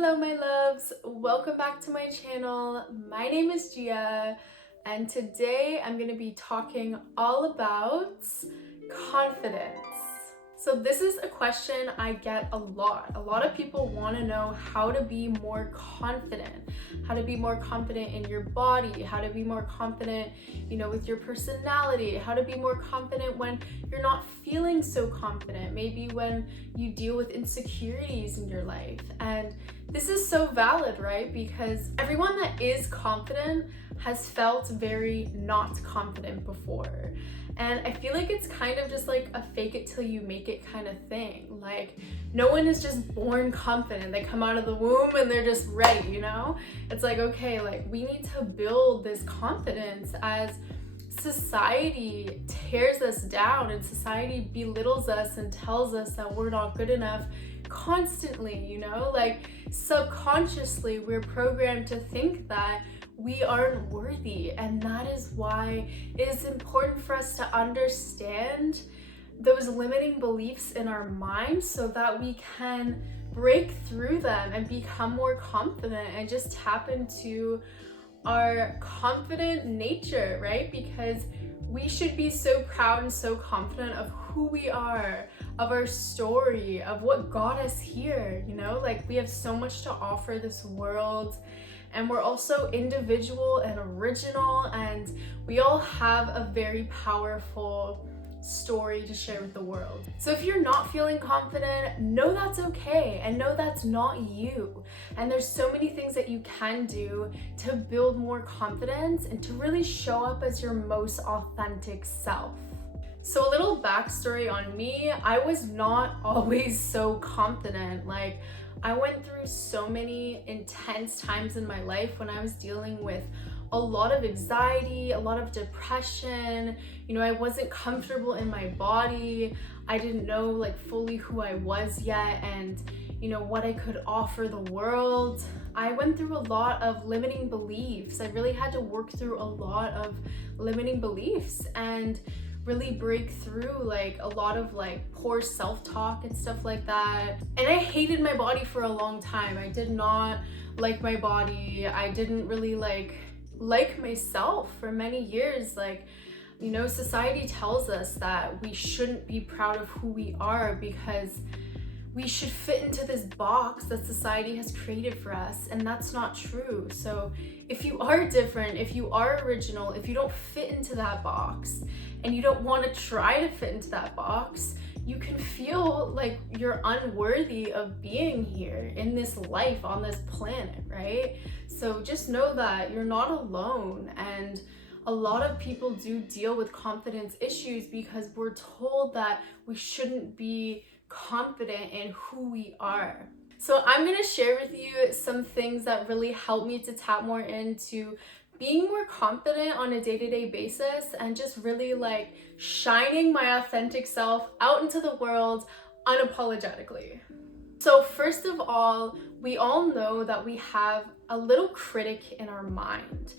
Hello my loves, welcome back to my channel. My name is Gia and today I'm going to be talking all about confidence. So this is a question I get a lot. A lot of people want to know how to be more confident, how to be more confident in your body, how to be more confident, with your personality, how to be more confident when you're not feeling so confident, maybe when you deal with insecurities in your life. And this is so valid, right? Because everyone that is confident has felt very not confident before. And I feel like it's kind of just like a fake it till you make it kind of thing. Like, no one is just born confident. They come out of the womb and they're just ready, It's like, okay, like we need to build this confidence as society tears us down and society belittles us and tells us that we're not good enough constantly, like subconsciously we're programmed to think that we aren't worthy, and that is why it is important for us to understand those limiting beliefs in our minds so that we can break through them and become more confident and just tap into our confident nature, right? Because we should be so proud and so confident of who we are, of our story, of what got us here, like we have so much to offer this world. And we're also individual and original, and we all have a very powerful story to share with the world. So if you're not feeling confident, know that's okay, and know that's not you. And there's so many things that you can do to build more confidence and to really show up as your most authentic self. So a little backstory on me, I was not always so confident. Like, I went through so many intense times in my life when I was dealing with a lot of anxiety, a lot of depression. I wasn't comfortable in my body. I didn't know like fully who I was yet and what I could offer the world. I went through a lot of limiting beliefs. I really had to work through a lot of limiting beliefs and really break through like a lot of like poor self-talk and stuff like that. And I hated my body for a long time. I did not like my body. I didn't really like myself for many years. Like, society tells us that we shouldn't be proud of who we are because we should fit into this box that society has created for us, and that's not true. So if you are different, if you are original, if you don't fit into that box and you don't want to try to fit into that box, you can feel like you're unworthy of being here in this life on this planet, right? So just know that you're not alone, and a lot of people do deal with confidence issues because we're told that we shouldn't be confident in who we are. So I'm going to share with you some things that really help me to tap more into being more confident on a day-to-day basis and just really like shining my authentic self out into the world unapologetically. So first of all, we all know that we have a little critic in our mind.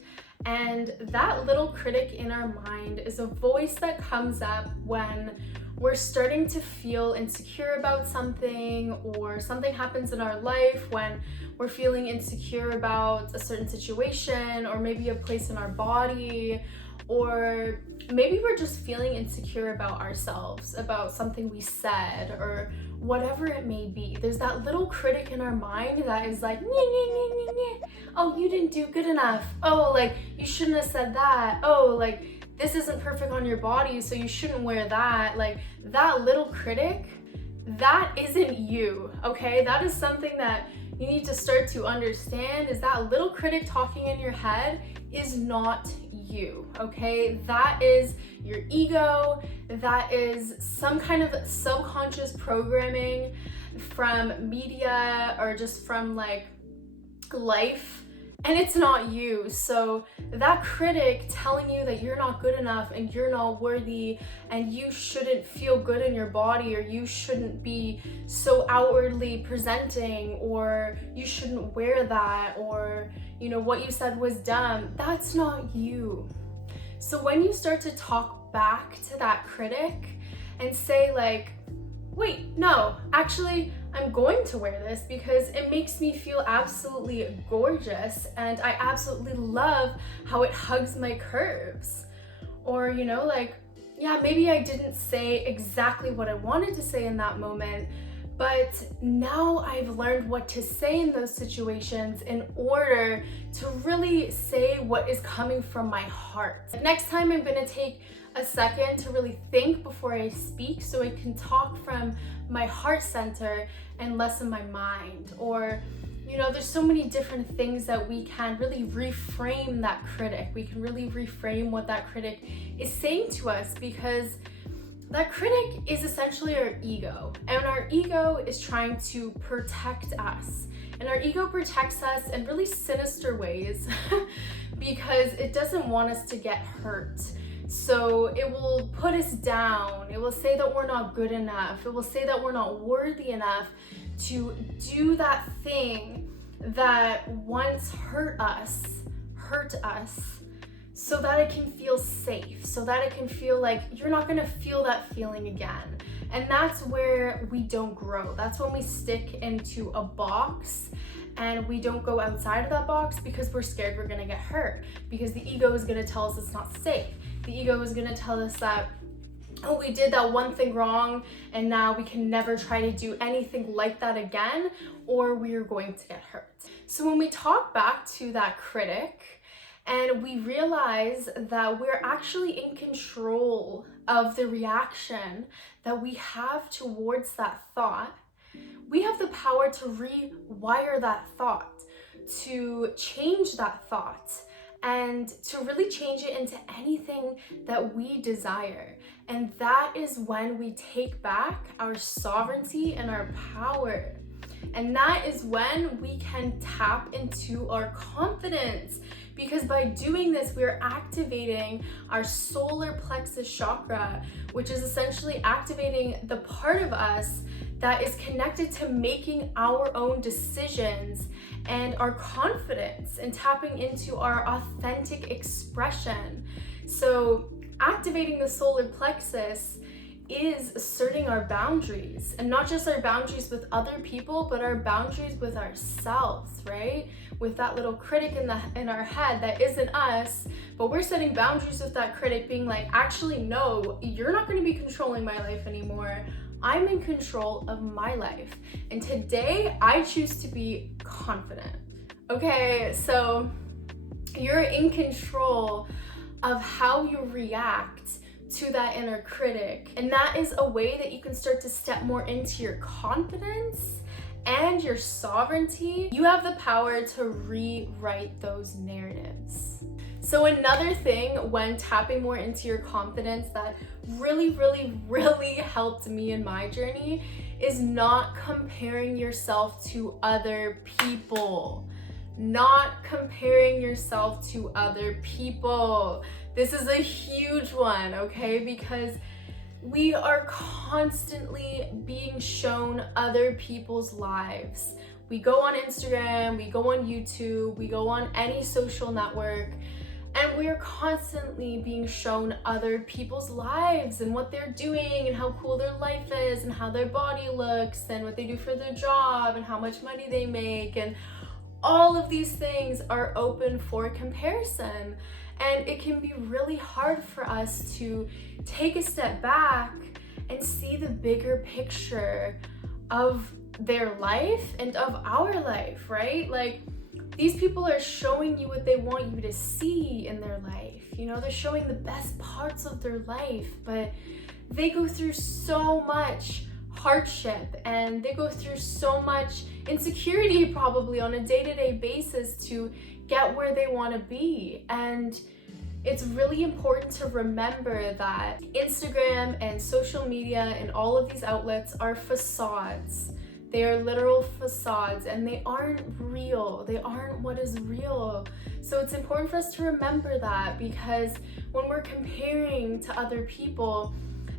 And that little critic in our mind is a voice that comes up when we're starting to feel insecure about something, or something happens in our life when we're feeling insecure about a certain situation, or maybe a place in our body, or maybe we're just feeling insecure about ourselves, about something we said, or whatever it may be. There's that little critic in our mind that is like, oh, you didn't do good enough. Oh, like you shouldn't have said that. Oh, like this isn't perfect on your body, so you shouldn't wear that. Like that little critic, that isn't you, okay? That is something that you need to start to understand, is that little critic talking in your head is not you, okay? That is your ego. That is some kind of subconscious programming from media or just from like life, and it's not you. So that critic telling you that you're not good enough and you're not worthy and you shouldn't feel good in your body, or you shouldn't be so outwardly presenting, or you shouldn't wear that, or what you said was dumb, that's not you. So when you start to talk back to that critic and say like, wait, no, actually I'm going to wear this because it makes me feel absolutely gorgeous and I absolutely love how it hugs my curves. Or, like, yeah, maybe I didn't say exactly what I wanted to say in that moment, but now I've learned what to say in those situations in order to really say what is coming from my heart. Next time I'm gonna take a second to really think before I speak so I can talk from my heart center and less in my mind. Or, there's so many different things that we can really reframe that critic. We can really reframe what that critic is saying to us, because that critic is essentially our ego, and our ego is trying to protect us. And our ego protects us in really sinister ways because it doesn't want us to get hurt. So it will put us down. It will say that we're not good enough. It will say that we're not worthy enough to do that thing that once hurt us, so that it can feel safe, so that it can feel like you're not gonna feel that feeling again. And that's where we don't grow. That's when we stick into a box and we don't go outside of that box because we're scared we're gonna get hurt, because the ego is gonna tell us it's not safe. The ego is gonna tell us that, oh, we did that one thing wrong and now we can never try to do anything like that again, or we're going to get hurt. So when we talk back to that critic and we realize that we're actually in control of the reaction that we have towards that thought, we have the power to rewire that thought, to change that thought, and to really change it into anything that we desire. And that is when we take back our sovereignty and our power. And that is when we can tap into our confidence, because by doing this, we're activating our solar plexus chakra, which is essentially activating the part of us that is connected to making our own decisions, and our confidence, and tapping into our authentic expression. So activating the solar plexus is asserting our boundaries, and not just our boundaries with other people, but our boundaries with ourselves, right? With that little critic in our head that isn't us, but we're setting boundaries with that critic, being like, actually, no, you're not going to be controlling my life anymore. I'm in control of my life. And today I choose to be confident. Okay, so you're in control of how you react to that inner critic. And that is a way that you can start to step more into your confidence and your sovereignty. You have the power to rewrite those narratives. So another thing when tapping more into your confidence that really helped me in my journey is not comparing yourself to other people. Not comparing yourself to other people. This is a huge one, okay? Because we are constantly being shown other people's lives. We go on Instagram, we go on YouTube, we go on any social network, and we are constantly being shown other people's lives and what they're doing and how cool their life is and how their body looks and what they do for their job and how much money they make. And all of these things are open for comparison. And it can be really hard for us to take a step back and see the bigger picture of their life and of our life, right? Like, these people are showing you what they want you to see in their life. They're showing the best parts of their life, but they go through so much hardship and they go through so much insecurity probably on a day-to-day basis to get where they want to be. And it's really important to remember that Instagram and social media and all of these outlets are facades. They are literal facades and they aren't real. They aren't what is real. So it's important for us to remember that, because when we're comparing to other people,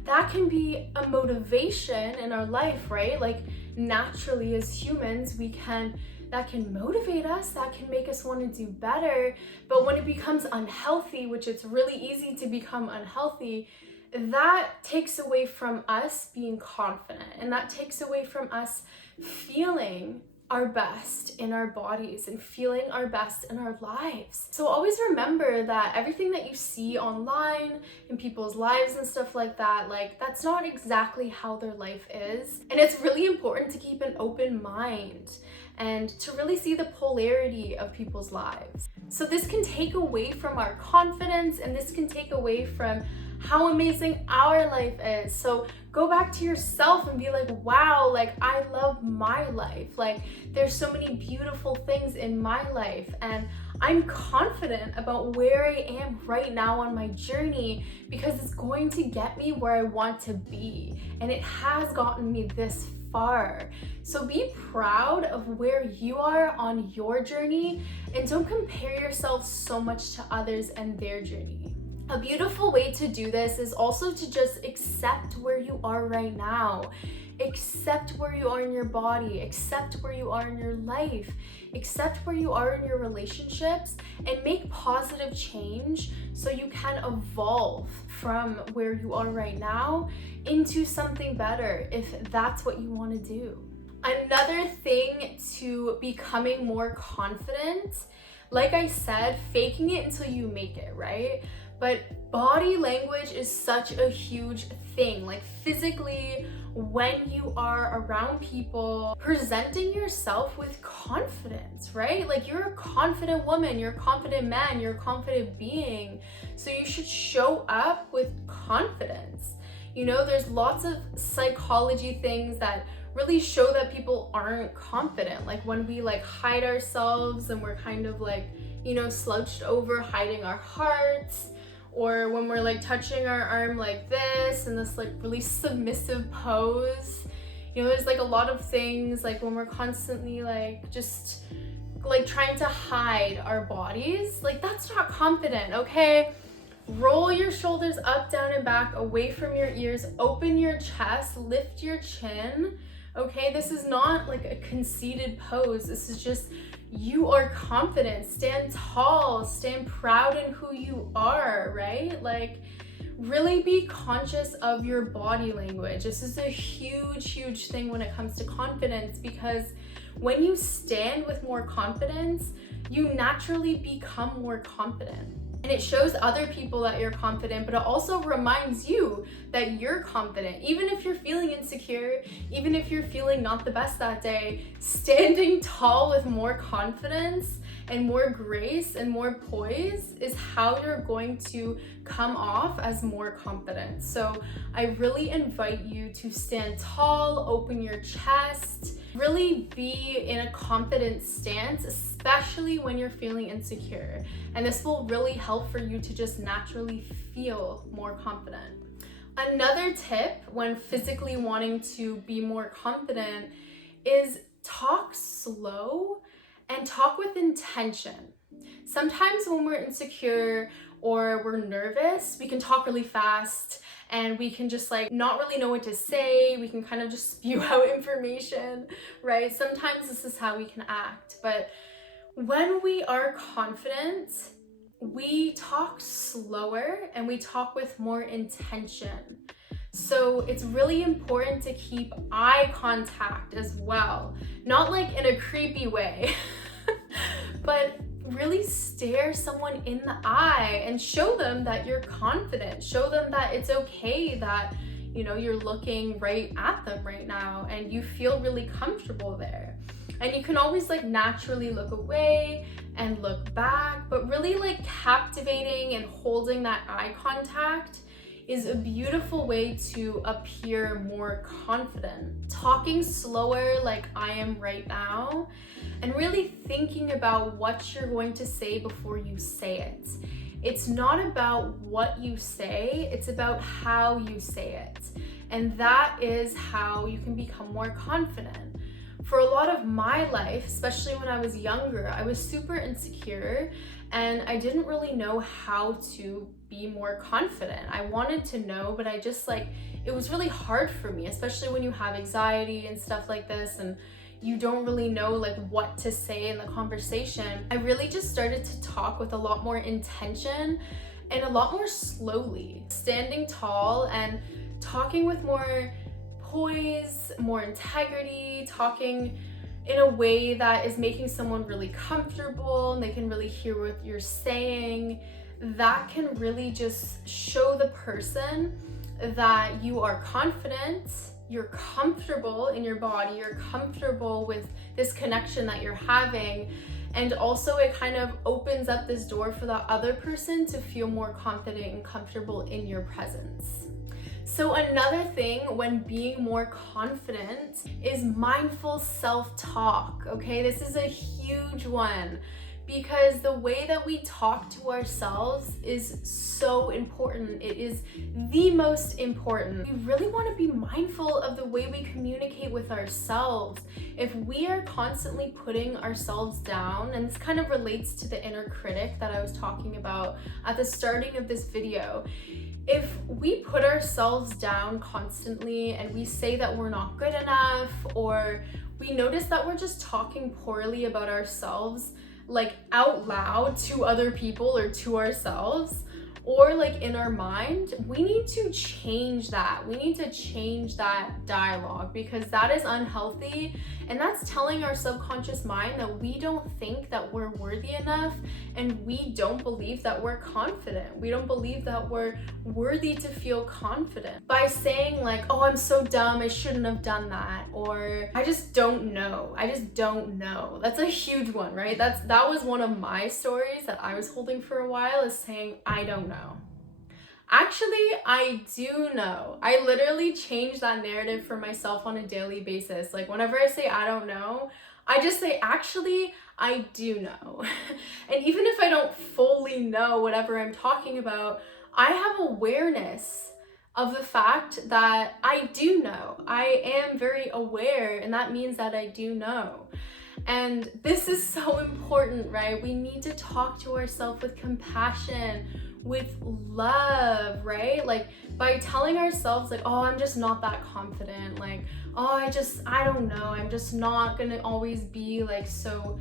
that can be a motivation in our life, right? Like, naturally as humans, that can motivate us, that can make us want to do better. But when it becomes unhealthy, which it's really easy to become unhealthy, that takes away from us being confident, and that takes away from us feeling our best in our bodies and feeling our best in our lives. So always remember that everything that you see online in people's lives and stuff like that, like that's not exactly how their life is. And it's really important to keep an open mind and to really see the polarity of people's lives. So this can take away from our confidence, and this can take away from how amazing our life is. So go back to yourself and be like, wow, like I love my life. Like there's so many beautiful things in my life, and I'm confident about where I am right now on my journey because it's going to get me where I want to be. And it has gotten me this far. So be proud of where you are on your journey, and don't compare yourself so much to others and their journey. A beautiful way to do this is also to just accept where you are right now. Accept where you are in your body, accept where you are in your life, accept where you are in your relationships, and make positive change so you can evolve from where you are right now into something better if that's what you want to do. Another thing to becoming more confident, like I said, faking it until you make it, right? But body language is such a huge thing. Like physically, when you are around people, presenting yourself with confidence, right? Like you're a confident woman, you're a confident man, you're a confident being. So you should show up with confidence. You know, there's lots of psychology things that really show that people aren't confident. Like when we like hide ourselves and we're kind of like, you know, slouched over, hiding our hearts, or when we're like touching our arm like this in this like really submissive pose. You know, there's like a lot of things like when we're constantly like just like trying to hide our bodies, like that's not confident, okay? Roll your shoulders up, down, and back, away from your ears, open your chest, lift your chin, okay? This is not like a conceited pose. This is just you are confident. Stand tall, stand proud in who you are, right? Like really be conscious of your body language. This is a huge thing when it comes to confidence, because when you stand with more confidence, you naturally become more confident. And it shows other people that you're confident, but it also reminds you that you're confident. Even if you're feeling insecure, even if you're feeling not the best that day, standing tall with more confidence and more grace and more poise is how you're going to come off as more confident. So I really invite you to stand tall, open your chest, really be in a confident stance, especially when you're feeling insecure. And this will really help for you to just naturally feel more confident. Another tip when physically wanting to be more confident is talk slow and talk with intention. Sometimes when we're insecure or we're nervous, we can talk really fast and we can just like not really know what to say. We can kind of just spew out information, right? Sometimes this is how we can act. But when we are confident, we talk slower and we talk with more intention. So it's really important to keep eye contact as well. Not like in a creepy way, but really stare someone in the eye and show them that you're confident. Show them that it's okay that, you know, you're looking right at them right now and you feel really comfortable there. And you can always like naturally look away and look back, but really like captivating and holding that eye contact is a beautiful way to appear more confident. Talking slower like I am right now, and really thinking about what you're going to say before you say it. It's not about what you say, it's about how you say it. And that is how you can become more confident. For a lot of my life, especially when I was younger, I was super insecure and I didn't really know how to be more confident. I wanted to know, but I just like, it was really hard for me, especially when you have anxiety and stuff like this and you don't really know like what to say in the conversation. I really just started to talk with a lot more intention and a lot more slowly, standing tall and talking with more poise, more integrity, talking in a way that is making someone really comfortable and they can really hear what you're saying, that can really just show the person that you are confident, you're comfortable in your body, you're comfortable with this connection that you're having. And also it kind of opens up this door for the other person to feel more confident and comfortable in your presence. So another thing when being more confident is mindful self-talk, okay? This is a huge one because the way that we talk to ourselves is so important. It is the most important. We really want to be mindful of the way we communicate with ourselves. If we are constantly putting ourselves down, and this kind of relates to the inner critic that I was talking about at the starting of this video, if we put ourselves down constantly and we say that we're not good enough, or we notice that we're just talking poorly about ourselves, like out loud to other people or to ourselves, or like in our mind, we need to change that. We need to change that dialogue because that is unhealthy, and that's telling our subconscious mind that we don't think that we're worthy enough, and we don't believe that we're confident. We don't believe that we're worthy to feel confident. By saying like, oh, I'm so dumb, I shouldn't have done that, or I just don't know. I just don't know. That's a huge one, right? That was one of my stories that I was holding for a while, is saying, I don't know. Actually, I do know. I literally change that narrative for myself on a daily basis. Like whenever I say I don't know, I just say, actually, I do know. And even if I don't fully know whatever I'm talking about, I have awareness of the fact that I do know. I am very aware, and that means that I do know. And this is so important, right? We need to talk to ourselves with compassion, with love, right? Like by telling ourselves like, oh, I'm just not that confident. Like, oh, I don't know. I'm just not gonna always be like so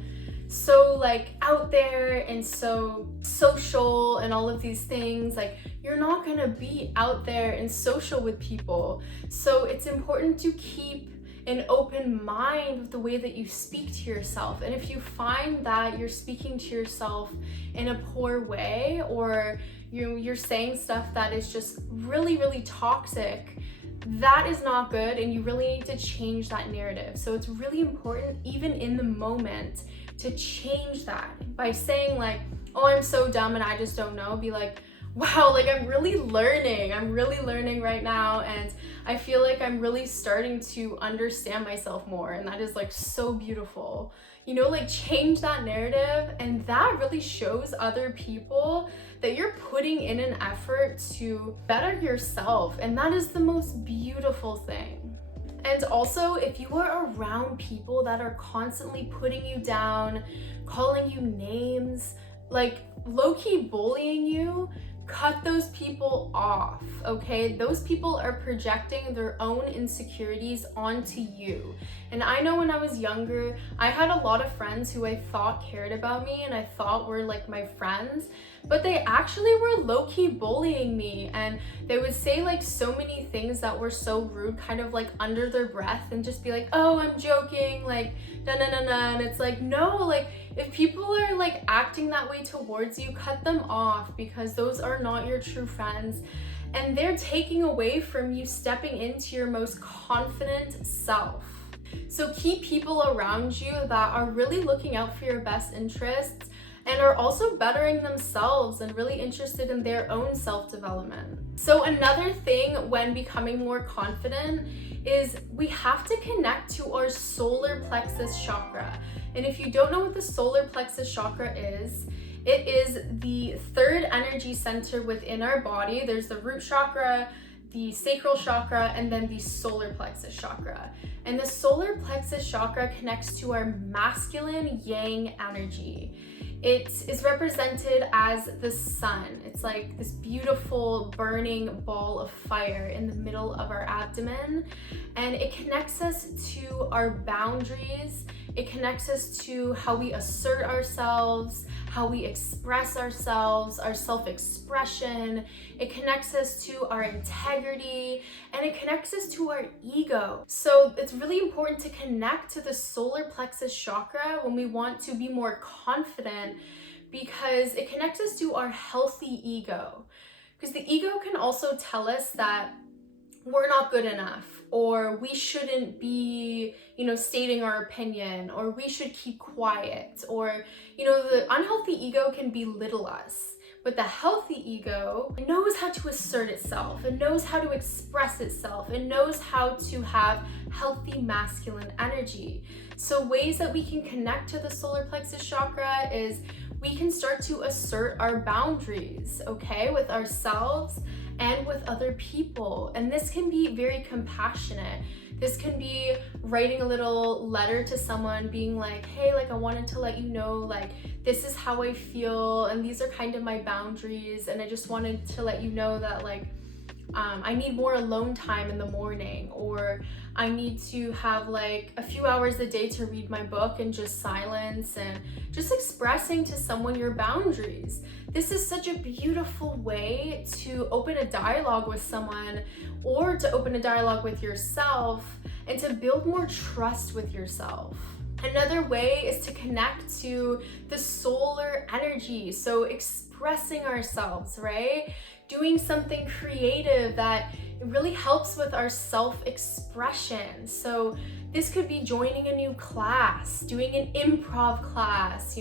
like out there and so social and all of these things. Like you're not gonna be out there and social with people. So it's important to keep an open mind with the way that you speak to yourself. And if you find that you're speaking to yourself in a poor way, or you're saying stuff that is just really, really toxic, that is not good, and you really need to change that narrative. So it's really important, even in the moment, to change that by saying like, oh, I'm so dumb and I just don't know. Be like, wow, like I'm really learning right now, and I feel like I'm really starting to understand myself more, and that is like so beautiful. You know, like change that narrative, and that really shows other people that you're putting in an effort to better yourself, and that is the most beautiful thing. And also, if you are around people that are constantly putting you down, calling you names, like low-key bullying you, cut those people off, okay? Those people are projecting their own insecurities onto you. And I know when I was younger, I had a lot of friends who I thought cared about me and I thought were like my friends, but they actually were low-key bullying me, and they would say like so many things that were so rude, kind of like under their breath, and just be like, oh, I'm joking, like na na na na. And it's like, no, like if people are like acting that way towards you, cut them off, because those are not your true friends, and they're taking away from you stepping into your most confident self. So keep people around you that are really looking out for your best interests and are also bettering themselves and really interested in their own self-development. So another thing when becoming more confident is we have to connect to our solar plexus chakra. And if you don't know what the solar plexus chakra is, it is the third energy center within our body. There's the root chakra, the sacral chakra, and then the solar plexus chakra. And the solar plexus chakra connects to our masculine yang energy. It is represented as the sun. It's like this beautiful burning ball of fire in the middle of our abdomen, and it connects us to our boundaries. It connects us to how we assert ourselves, how we express ourselves, our self-expression. It connects us to our integrity, and it connects us to our ego. So it's really important to connect to the solar plexus chakra when we want to be more confident, because it connects us to our healthy ego. Because the ego can also tell us that we're not good enough, or we shouldn't be, stating our opinion, or we should keep quiet, or, the unhealthy ego can belittle us. But the healthy ego knows how to assert itself, it knows how to express itself, it knows how to have healthy masculine energy. So ways that we can connect to the solar plexus chakra is we can start to assert our boundaries, okay, with ourselves and with other people. And this can be very compassionate. This can be writing a little letter to someone being like, hey, I wanted to let you know, this is how I feel, and these are kind of my boundaries, and I just wanted to let you know that I need more alone time in the morning, or I need to have a few hours a day to read my book and just silence, and just expressing to someone your boundaries. This is such a beautiful way to open a dialogue with someone, or to open a dialogue with yourself, and to build more trust with yourself. Another way is to connect to the solar energy. So expressing ourselves, right? Doing something creative that really helps with our self-expression. So this could be joining a new class, doing an improv class,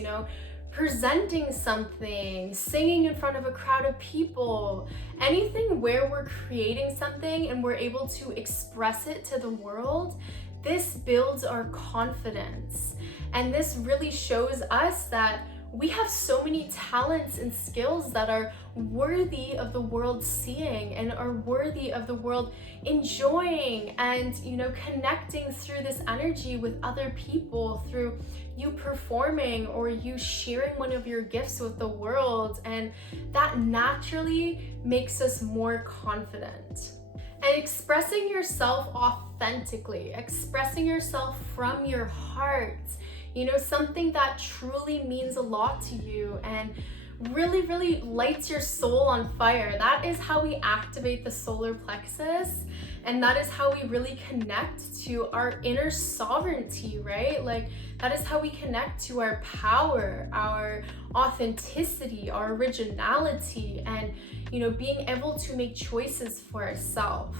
presenting something, singing in front of a crowd of people, anything where we're creating something and we're able to express it to the world. This builds our confidence, and this really shows us that we have so many talents and skills that are worthy of the world seeing, and are worthy of the world enjoying, and connecting through this energy with other people, through you performing or you sharing one of your gifts with the world. And that naturally makes us more confident. And expressing yourself authentically, expressing yourself from your heart, something that truly means a lot to you and really, really lights your soul on fire. That is how we activate the solar plexus, and that is how we really connect to our inner sovereignty, right? That is how we connect to our power, our authenticity, our originality, and being able to make choices for ourselves.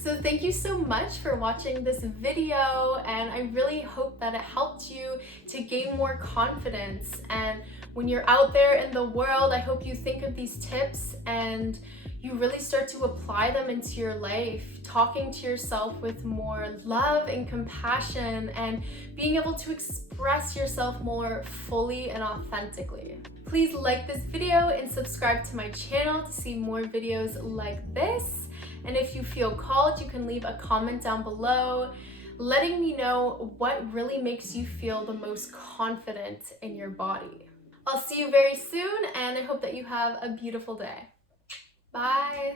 So thank you so much for watching this video, and I really hope that it helped you to gain more confidence. And when you're out there in the world, I hope you think of these tips and you really start to apply them into your life, talking to yourself with more love and compassion, and being able to express yourself more fully and authentically. Please like this video and subscribe to my channel to see more videos like this. And if you feel called, you can leave a comment down below letting me know what really makes you feel the most confident in your body. I'll see you very soon, and I hope that you have a beautiful day. Bye.